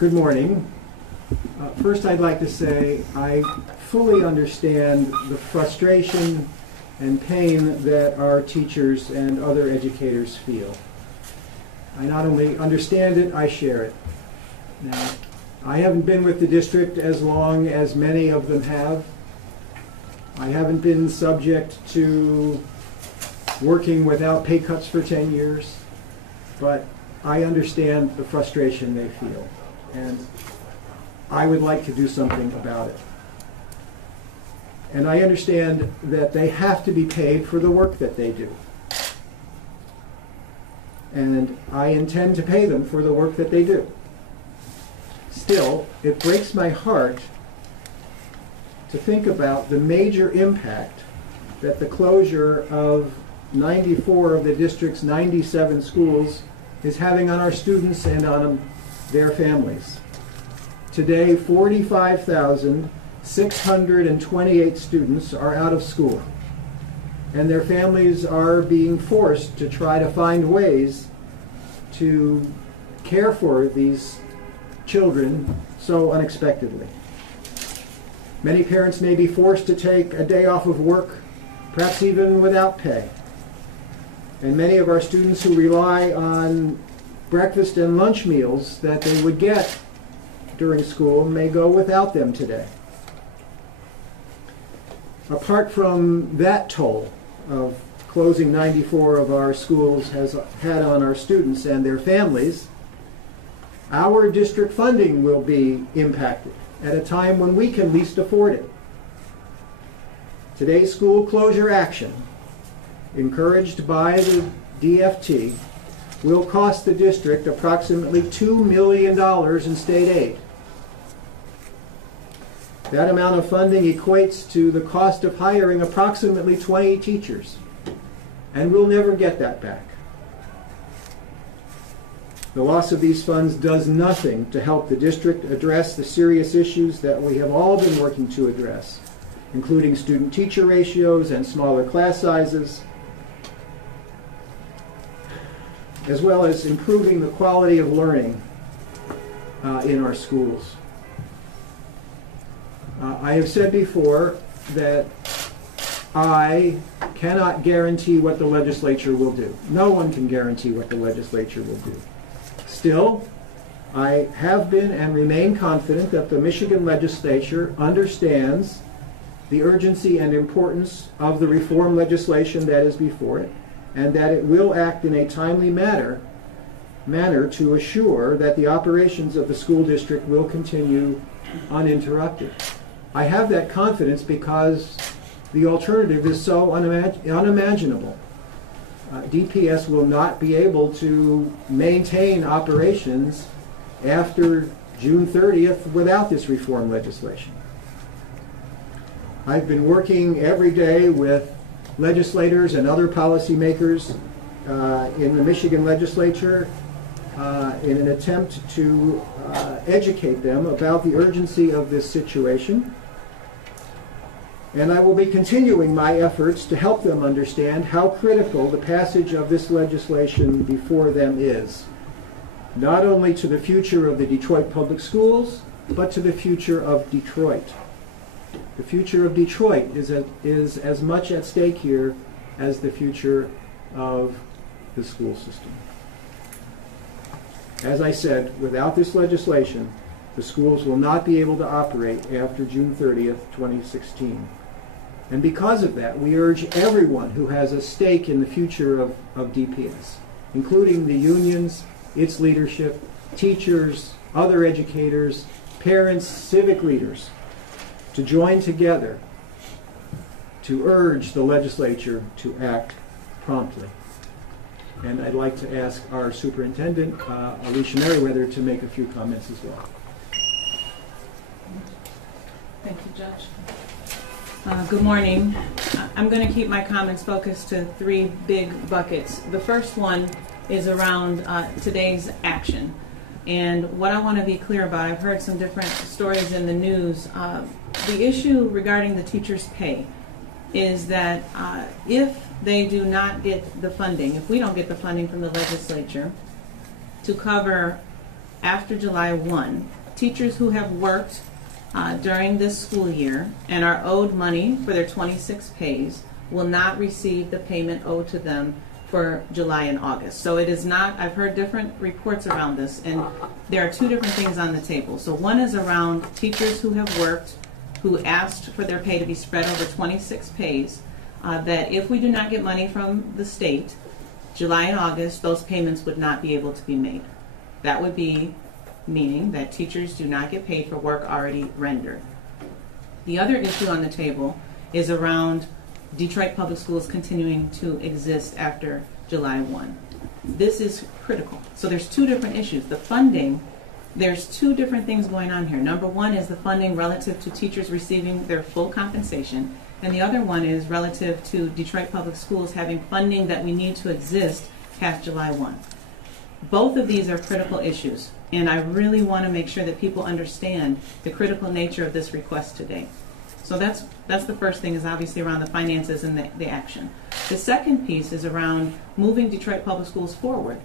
Good morning. First, I'd like to say I fully understand the frustration and pain that our teachers and other educators feel. I not only understand it, I share it. Now, I haven't been with the district as long as many of them have. I haven't been subject to working without pay cuts for 10 years, but I understand the frustration they feel, and I would like to do something about it. And I understand that they have to be paid for the work that they do. And I intend to pay them for the work that they do. Still, it breaks my heart to think about the major impact that the closure of 94 of the district's 97 schools is having on our students and on their families. Today, 45,628 students are out of school, and their families are being forced to try to find ways to care for these children so unexpectedly. Many parents may be forced to take a day off of work, perhaps even without pay. And many of our students who rely on breakfast and lunch meals that they would get during school may go without them today. Apart from that toll of closing 94 of our schools has had on our students and their families, our district funding will be impacted at a time when we can least afford it. Today's school closure action, encouraged by the DFT, will cost the district approximately $2 million in state aid. That amount of funding equates to the cost of hiring approximately 20 teachers, and we'll never get that back. The loss of these funds does nothing to help the district address the serious issues that we have all been working to address, including student-teacher ratios and smaller class sizes, as well as improving the quality of learning in our schools. I have said before that I cannot guarantee what the legislature will do. No one can guarantee what the legislature will do. Still, I have been and remain confident that the Michigan legislature understands the urgency and importance of the reform legislation that is before it, and that it will act in a timely manner to assure that the operations of the school district will continue uninterrupted. I have that confidence because the alternative is so unimaginable. DPS will not be able to maintain operations after June 30th without this reform legislation. I've been working every day with legislators and other policymakers in the Michigan legislature in an attempt to educate them about the urgency of this situation. And I will be continuing my efforts to help them understand how critical the passage of this legislation before them is, not only to the future of the Detroit Public Schools, but to the future of Detroit. The future of Detroit is as much at stake here as the future of the school system. As I said, without this legislation, the schools will not be able to operate after June 30th, 2016. And because of that, we urge everyone who has a stake in the future of DPS, including the unions, its leadership, teachers, other educators, parents, civic leaders, to join together to urge the legislature to act promptly. And I'd like to ask our superintendent, Alicia Merriweather, to make a few comments as well. Thank you, Judge. Good morning. I'm going to keep my comments focused to three big buckets. The first one is around today's action. And what I want to be clear about, I've heard some different stories in the news. The issue regarding the teachers' pay is that if they do not get the funding, if we don't get the funding from the legislature to cover after July 1, teachers who have worked during this school year and are owed money for their 26 pays will not receive the payment owed to them for July and August. So it is not, I've heard different reports around this, and there are two different things on the table. So one is around teachers who have worked, who asked for their pay to be spread over 26 pays, that if we do not get money from the state, July and August, those payments would not be able to be made. That would be meaning that teachers do not get paid for work already rendered. The other issue on the table is around Detroit Public Schools continuing to exist after July 1. This is critical. So there's two different issues. The funding, there's two different things going on here. Number one is the funding relative to teachers receiving their full compensation, and the other one is relative to Detroit Public Schools having funding that we need to exist past July 1. Both of these are critical issues, and I really want to make sure that people understand the critical nature of this request today. So that's the first thing, is obviously around the finances and the action. The second piece is around moving Detroit Public Schools forward.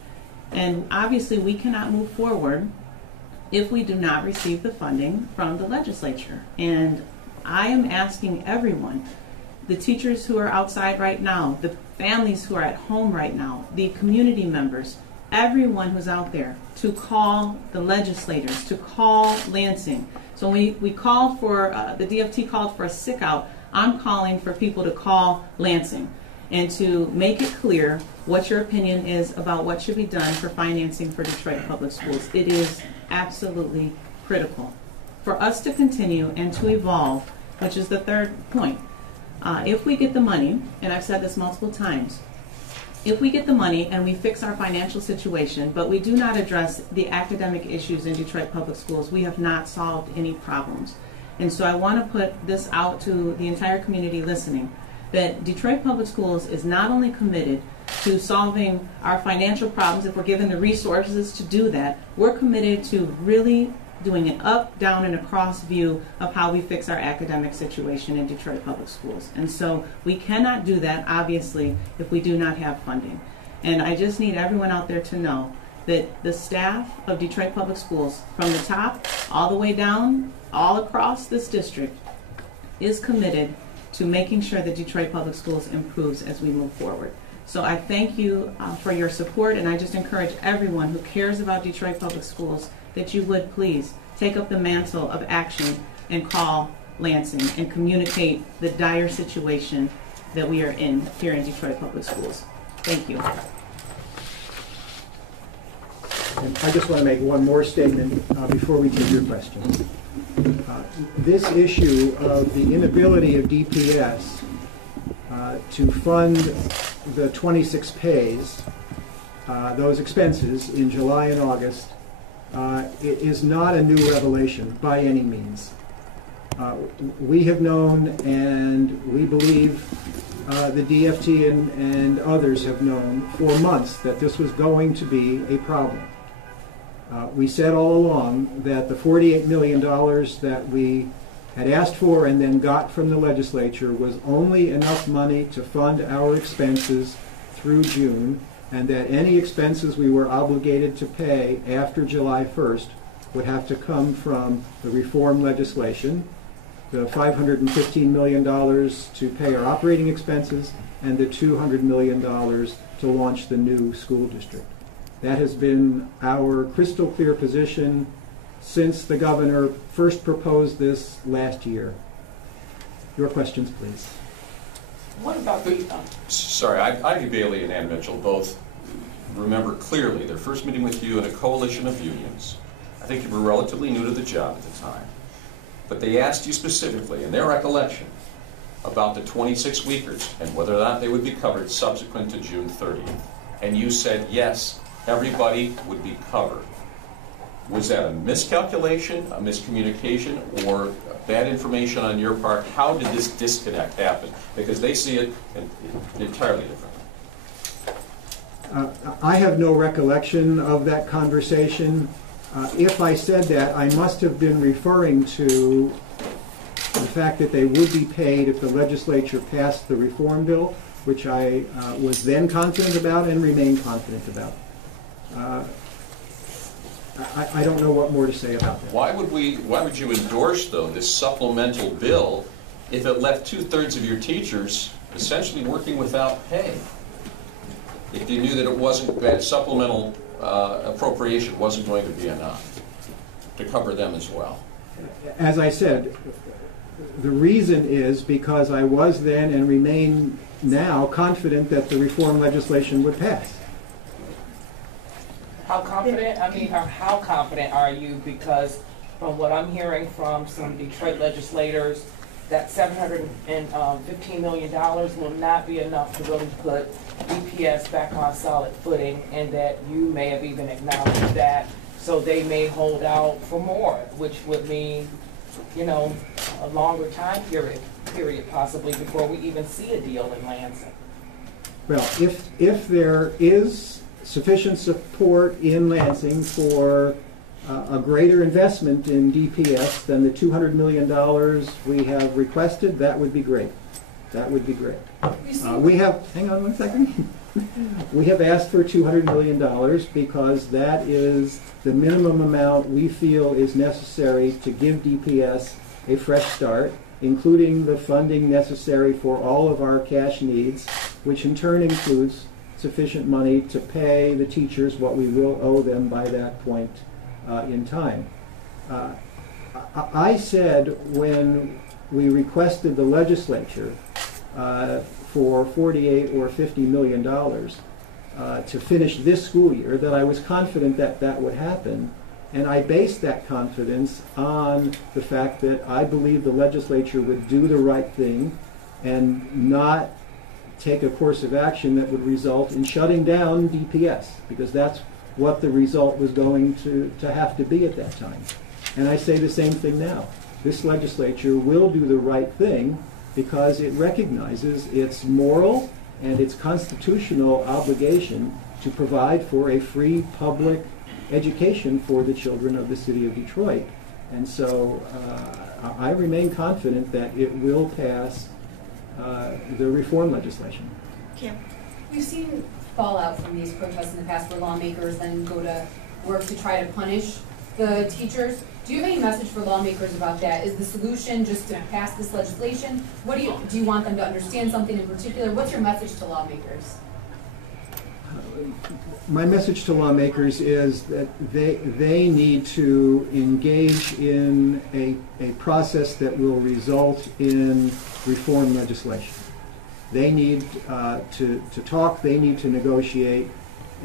And obviously we cannot move forward if we do not receive the funding from the legislature. And I am asking everyone, the teachers who are outside right now, the families who are at home right now, the community members, everyone who's out there, to call the legislators, to call Lansing. So we called for, the DFT called for a sick out. I'm calling for people to call Lansing and to make it clear what your opinion is about what should be done for financing for Detroit Public Schools. It is absolutely critical for us to continue and to evolve, which is the third point. If we get the money, and I've said this multiple times, if we get the money and we fix our financial situation, but we do not address the academic issues in Detroit Public Schools, we have not solved any problems. And so I want to put this out to the entire community listening, that Detroit Public Schools is not only committed to solving our financial problems if we're given the resources to do that, we're committed to really doing an up, down, and across view of how we fix our academic situation in Detroit Public Schools. And so we cannot do that, obviously, if we do not have funding. And I just need everyone out there to know that the staff of Detroit Public Schools, from the top all the way down, all across this district, is committed to making sure that Detroit Public Schools improves as we move forward. So I thank you for your support, and I just encourage everyone who cares about Detroit Public Schools that you would please take up the mantle of action and call Lansing and communicate the dire situation that we are in here in Detroit Public Schools. Thank you. And I just want to make one more statement before we take your questions. This issue of the inability of DPS to fund the 26 pays, those expenses in July and August, it is not a new revelation by any means. We have known, and we believe the DFT and others have known for months that this was going to be a problem. We said all along that the $48 million that we had asked for and then got from the legislature was only enough money to fund our expenses through June, and that any expenses we were obligated to pay after July 1st would have to come from the reform legislation, the $515 million to pay our operating expenses, and the $200 million to launch the new school district. That has been our crystal clear position since the governor first proposed this last year. Your questions, please. What about the, sorry, Ivy Bailey and Ann Mitchell both remember clearly their first meeting with you in a coalition of unions. I think you were relatively new to the job at the time. But they asked you specifically, in their recollection, about the 26-weekers and whether or not they would be covered subsequent to June 30th. And you said, yes, everybody would be covered. Was that a miscalculation, a miscommunication, or bad information on your part? How did this disconnect happen? Because they see it entirely differently. I have no recollection of that conversation. If I said that, I must have been referring to the fact that they would be paid if the legislature passed the reform bill, which I was then confident about and remain confident about. I don't know what more to say about that. Why would you endorse, though, this supplemental bill if it left 2/3 of your teachers essentially working without pay? If you knew that it wasn't, that supplemental appropriation wasn't going to be enough to cover them as well? As I said, the reason is because I was then and remain now confident that the reform legislation would pass. How confident, how confident are you? Because from what I'm hearing from some Detroit legislators, that $715 million will not be enough to really put DPS back on solid footing, and that you may have even acknowledged that. So they may hold out for more, which would mean, you know, a longer time period possibly before we even see a deal in Lansing. Well, if there is sufficient support in Lansing for a greater investment in DPS than the $200 million we have requested, that would be great. That would be great. We have, hang on one second. We have asked for $200 million because that is the minimum amount we feel is necessary to give DPS a fresh start, including the funding necessary for all of our cash needs, which in turn includes sufficient money to pay the teachers what we will owe them by that point in time. I said when we requested the legislature for $48 or $50 million to finish this school year that I was confident that that would happen, and I based that confidence on the fact that I believe the legislature would do the right thing and not take a course of action that would result in shutting down DPS, because that's what the result was going to have to be at that time. And I say the same thing now. This legislature will do the right thing because it recognizes its moral and its constitutional obligation to provide for a free public education for the children of the city of Detroit. And so I remain confident that it will pass the reform legislation. Kim, we've seen fallout from these protests in the past where lawmakers then go to work to try to punish the teachers. Do you have any message for lawmakers about that? Is the solution just to pass this legislation? What do you want them to understand something in particular? What's your message to lawmakers? My message to lawmakers is that they need to engage in a process that will result in reform legislation. They need to talk, they need to negotiate,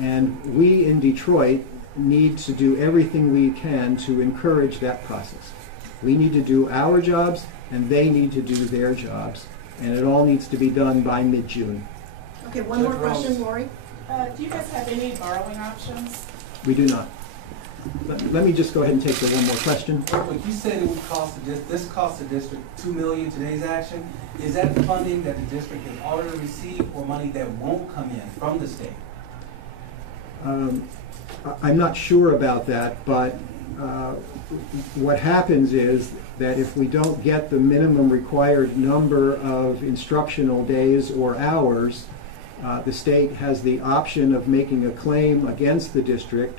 and we in Detroit need to do everything we can to encourage that process. We need to do our jobs, and they need to do their jobs, and it all needs to be done by mid-June. Okay, one more question, Lori. Do you guys have any borrowing options? We do not. Let me just go ahead and take the one more question. When you said it would cost this cost the district $2 million today's action, is that funding that the district has already received or money that won't come in from the state? I'm not sure about that, but what happens is that if we don't get the minimum required number of instructional days or hours, the state has the option of making a claim against the district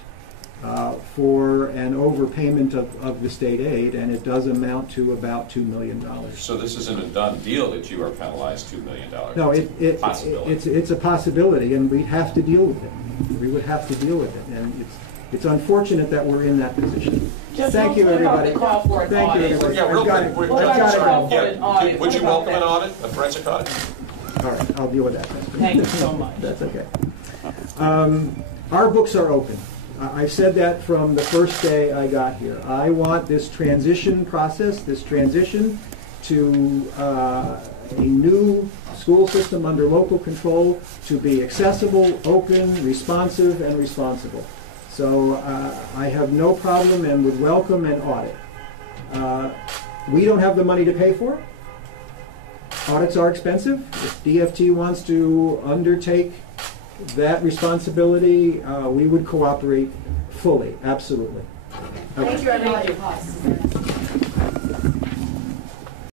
for an overpayment of the state aid, and it does amount to about $2 million. So this isn't a done deal that you are penalized $2 million? No, It's it's a possibility, and we'd have to deal with it. We would have to deal with it, and it's unfortunate that we're in that position. Thank you, everybody. Thank you, everybody. Yeah, real quick. Would you welcome an audit, a forensic audit? All right, I'll deal with that. Thank you so much. That's okay. Our books are open. I said that from the first day I got here. I want this transition process, this transition to a new school system under local control to be accessible, open, responsive, and responsible. So I have no problem and would welcome an audit. We don't have the money to pay for it. Audits are expensive. If DFT wants to undertake that responsibility, we would cooperate fully, absolutely. Okay. Thank you, everybody.